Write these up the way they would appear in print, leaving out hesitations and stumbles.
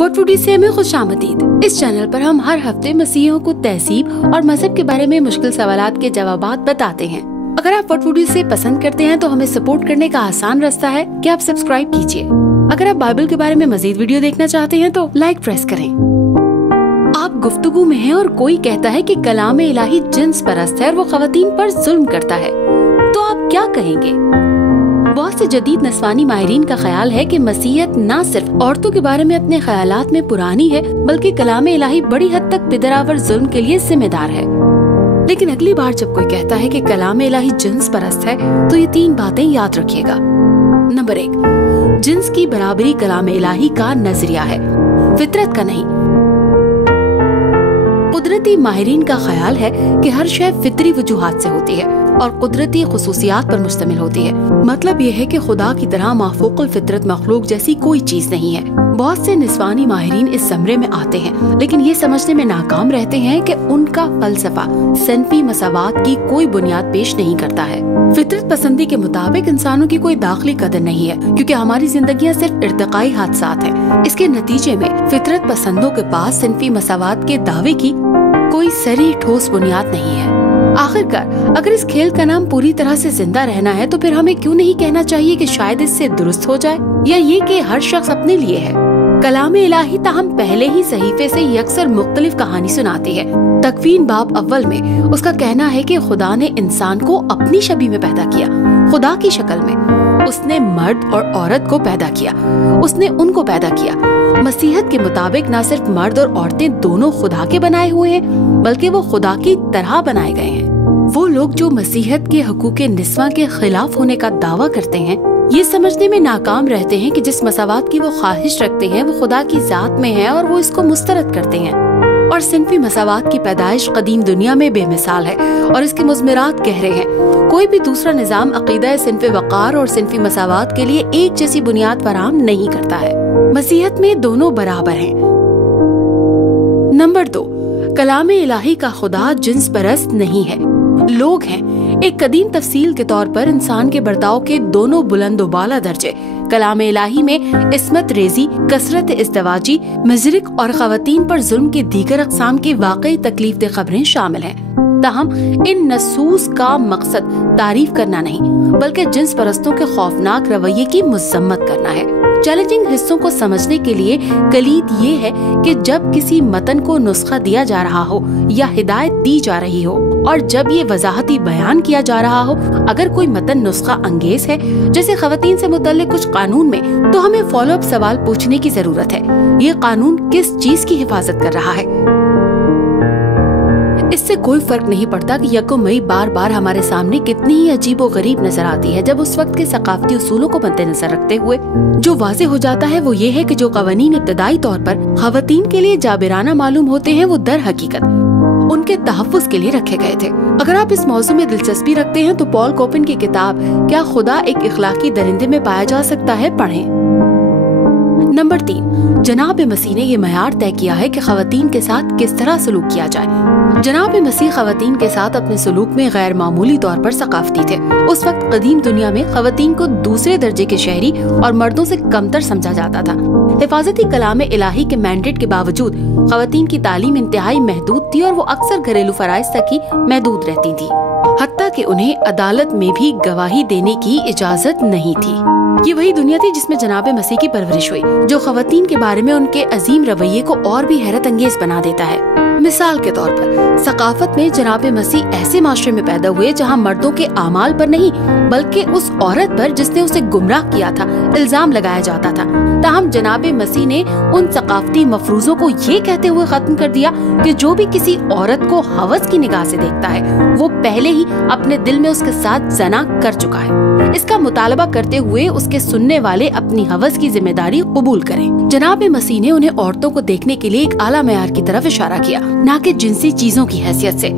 What foodie से हमें खुशामदीद। इस चैनल पर हम हर हफ्ते मसीहियों को तहजीब और मजहब के बारे में मुश्किल सवालात के जवाबात बताते हैं। अगर आप व्हाट फूडी से पसंद करते हैं तो हमें सपोर्ट करने का आसान रास्ता है कि आप सब्सक्राइब कीजिए। अगर आप बाइबल के बारे में मजीद वीडियो देखना चाहते हैं तो लाइक प्रेस करें। आप गुफ्तगू में हैं और कोई कहता है कि कलाम इलाही जिन्स परस्त है और वो खवातीन पर जुल्म करता है, तो आप क्या कहेंगे? बहुत से जदीद नस्वानी माहिरीन का ख्याल है कि मसीहत न सिर्फ औरतों के बारे में अपने ख्यालात में पुरानी है, बल्कि कलाम इलाही बड़ी हद तक पिदरावर जुल्म के लिए जिम्मेदार है। लेकिन अगली बार जब कोई कहता है कि कलाम इलाही जिन्स परस्त है, तो ये 3 बातें याद रखिएगा। नंबर 1, जिन्स की बराबरी कलाम इलाही का नजरिया है, फितरत का नहीं। कुदरती माहिरीन का ख्याल है कि हर शय फितरी वजूहात से होती है और कुदरती खुसूसियात पर मुश्तमिल होती है। मतलब ये है कि खुदा की तरह माफूकुल फितरत मखलूक जैसी कोई चीज नहीं है। बहुत से निस्वानी माहिरीन इस ज़मरे में आते हैं, लेकिन ये समझने में नाकाम रहते हैं कि उनका फलसफा सनफी मसावात की कोई बुनियाद पेश नहीं करता है। फितरत पसंदी के मुताबिक इंसानों की कोई दाखिली कदर नहीं है, क्योंकि हमारी जिंदगियां सिर्फ इर्तिकाई हादसात हैं। इसके नतीजे में फितरत पसंदों के पास सनफी मसावात के दावे की कोई सरी ठोस बुनियाद नहीं है। आखिरकार अगर इस खेल का नाम पूरी तरह से जिंदा रहना है, तो फिर हमें क्यों नहीं कहना चाहिए कि शायद इससे दुरुस्त हो जाए, या ये कि हर शख्स अपने लिए है। कलाम इलाही ताहम पहले ही सहीफे से यकसर मुख्तलिफ कहानी सुनाती है। तकवीन बाब अव्वल में उसका कहना है कि खुदा ने इंसान को अपनी शबीह में पैदा किया, खुदा की शक्ल में। उसने मर्द और औरत को पैदा किया, उसने उनको पैदा किया। मसीहत के मुताबिक न सिर्फ मर्द और औरतें दोनों खुदा के बनाए हुए हैं, बल्कि वो खुदा की तरह बनाए गए हैं। वो लोग जो मसीहत के हकूक़े निस्वा के खिलाफ होने का दावा करते हैं, ये समझने में नाकाम रहते हैं कि जिस मसावात की वो ख्वाहिश रखते हैं वो खुदा की जात में है और वो इसको मुस्तरद करते हैं। और सिनफी मसावात की पैदाइश कदीम दुनिया में बेमिसाल है और इसके मुज़मिरात गहरे हैं। कोई भी दूसरा निज़ाम अक़ीदा सिनफ़े वक़ार और सिनफी मसावात के लिए एक जैसी बुनियाद फराहम नहीं करता है। मसीहत में दोनों बराबर हैं। नंबर 2, कलाम इलाही का खुदा जिन्स परस्त नहीं है, लोग हैं। एक कदीम तफसील के तौर पर इंसान के बर्ताव के दोनों बुलंद बाला दर्जे कलाम इलाही में इस्मत रेजी, कसरत इज़्दिवाजी, मजरिक और खवातीन पर जुल्म की दीगर अक़साम की वाकई तकलीफ दे खबरें शामिल हैं। ताहम इन नसूस का मकसद तारीफ करना नहीं, बल्कि जिन्स परस्तों के खौफनाक रवैये की मज़म्मत करना है। चैलेंजिंग हिस्सों को समझने के लिए कलीद ये है कि जब किसी मतन को नुस्खा दिया जा रहा हो या हिदायत दी जा रही हो, और जब ये वजाहती बयान किया जा रहा हो, अगर कोई मतन नुस्खा अंगेज है, जैसे खवातीन से मुतल्लिक कुछ कानून में, तो हमें फॉलो अप सवाल पूछने की जरूरत है। ये कानून किस चीज की हिफाजत कर रहा है? इससे कोई फर्क नहीं पड़ता कि यकम-मई बार बार हमारे सामने कितनी ही अजीब और गरीब नजर आती है, जब उस वक्त के सकाफती उसूलों को मद्देनजर रखते हुए जो वाज़े हो जाता है वो ये है कि जो कवानीन इब्तदाई तौर पर खवातीन के लिए जाबिराना मालूम होते हैं, वो दर हकीकत उनके तहफ़्फ़ुज़ के लिए रखे गए थे। अगर आप इस मौजू में दिलचस्पी रखते हैं तो पॉल कोपिन की किताब क्या खुदा एक इखलाकी दरिंदे में पाया जा सकता है पढ़ें। नंबर 3, जनाब मसीह ने ये मयार तय किया है कि खवातीन के साथ किस तरह सलूक किया जाए। जनाब मसीह खवातीन के साथ अपने सलूक में गैर मामूली तौर पर सकाफती थे। उस वक्त कदीम दुनिया में खवातीन को दूसरे दर्जे के शहरी और मर्दों से कमतर समझा जाता था। हिफाजती कलाम इलाही के मैंडेट के बावजूद खवातीन की तालीम इंतहाई महदूद थी और वो अक्सर घरेलू फराइज तक ही महदूद रहती थी, हत्ता कि उन्हें अदालत में भी गवाही देने की इजाजत नहीं थी। ये वही दुनिया थी जिसमें जनाब मसीह की परवरिश हुई, जो खवातीन के बारे में उनके अजीम रवैये को और भी हैरत अंगेज बना देता है। मिसाल के तौर पर सकाफत में जनाब मसीह ऐसे माशरे में पैदा हुए जहाँ मर्दों के आमाल पर नहीं, बल्कि उस औरत पर जिसने उसे गुमराह किया था इल्जाम लगाया जाता था। ताहम जनाब मसीह ने उन सकाफती मफरूजों को ये कहते हुए खत्म कर दिया कि जो भी किसी औरत को हवस की निगाह से देखता है, वो पहले ही अपने दिल में उसके साथ जना कर चुका है। इसका मुतालबा करते हुए उसके सुनने वाले अपनी हवस की जिम्मेदारी कबूल करें। जनाब मसीह ने उन्हें औरतों को देखने के लिए एक आला मयार की तरफ इशारा किया, ना कि जिनसी चीजों की हैसियत से।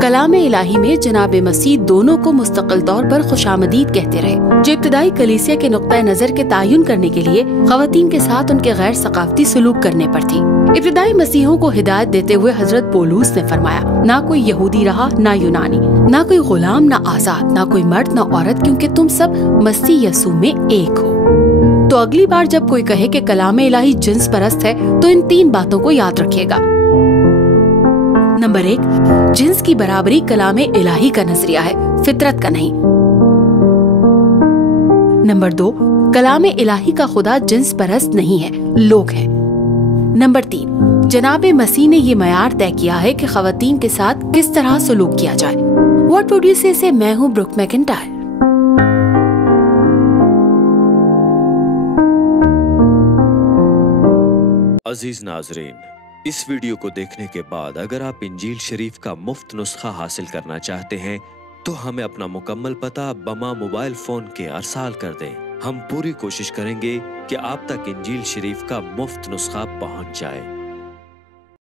कलाम इलाही में जनाब मसीह दोनों को मुस्तकिल तौर पर खुशामदीद कहते रहे, जो इब्तदाई कलीसिया के नुक्ता नजर के तायुन करने के लिए खवातीन के साथ उनके गैर सकाफती सलूक करने पर थी। इब्तदाई मसीहों को हिदायत देते हुए हजरत पौलुस ने फरमाया, ना कोई यहूदी रहा ना यूनानी, ना कोई गुलाम ना आजाद, ना कोई मर्द ना औरत, क्योंकि तुम सब मसीह यसू में एक हो। तो अगली बार जब कोई कहे कि कलाम इलाही जिन्स परस्त है तो इन 3 बातों को याद रखिएगा। नंबर 1, जिन्स की बराबरी कलाम इलाही का नजरिया है, फितरत का नहीं। नंबर 2, कलाम इलाही का खुदा जिन्स परस्त नहीं है, लोग हैं। नंबर 3, जनाब मसीह ने ये मयार तय किया है कि खवातीन के साथ किस तरह सलूक किया जाए। What would you say से मैं हूँ ब्रुक मैकिंटायर। अजीज नाजरीन, इस वीडियो को देखने के बाद अगर आप इंजील शरीफ का मुफ्त नुस्खा हासिल करना चाहते हैं तो हमें अपना मुकम्मल पता बमा मोबाइल फोन के अरसाल कर दें। हम पूरी कोशिश करेंगे कि आप तक इंजील शरीफ का मुफ्त नुस्खा पहुंच जाए।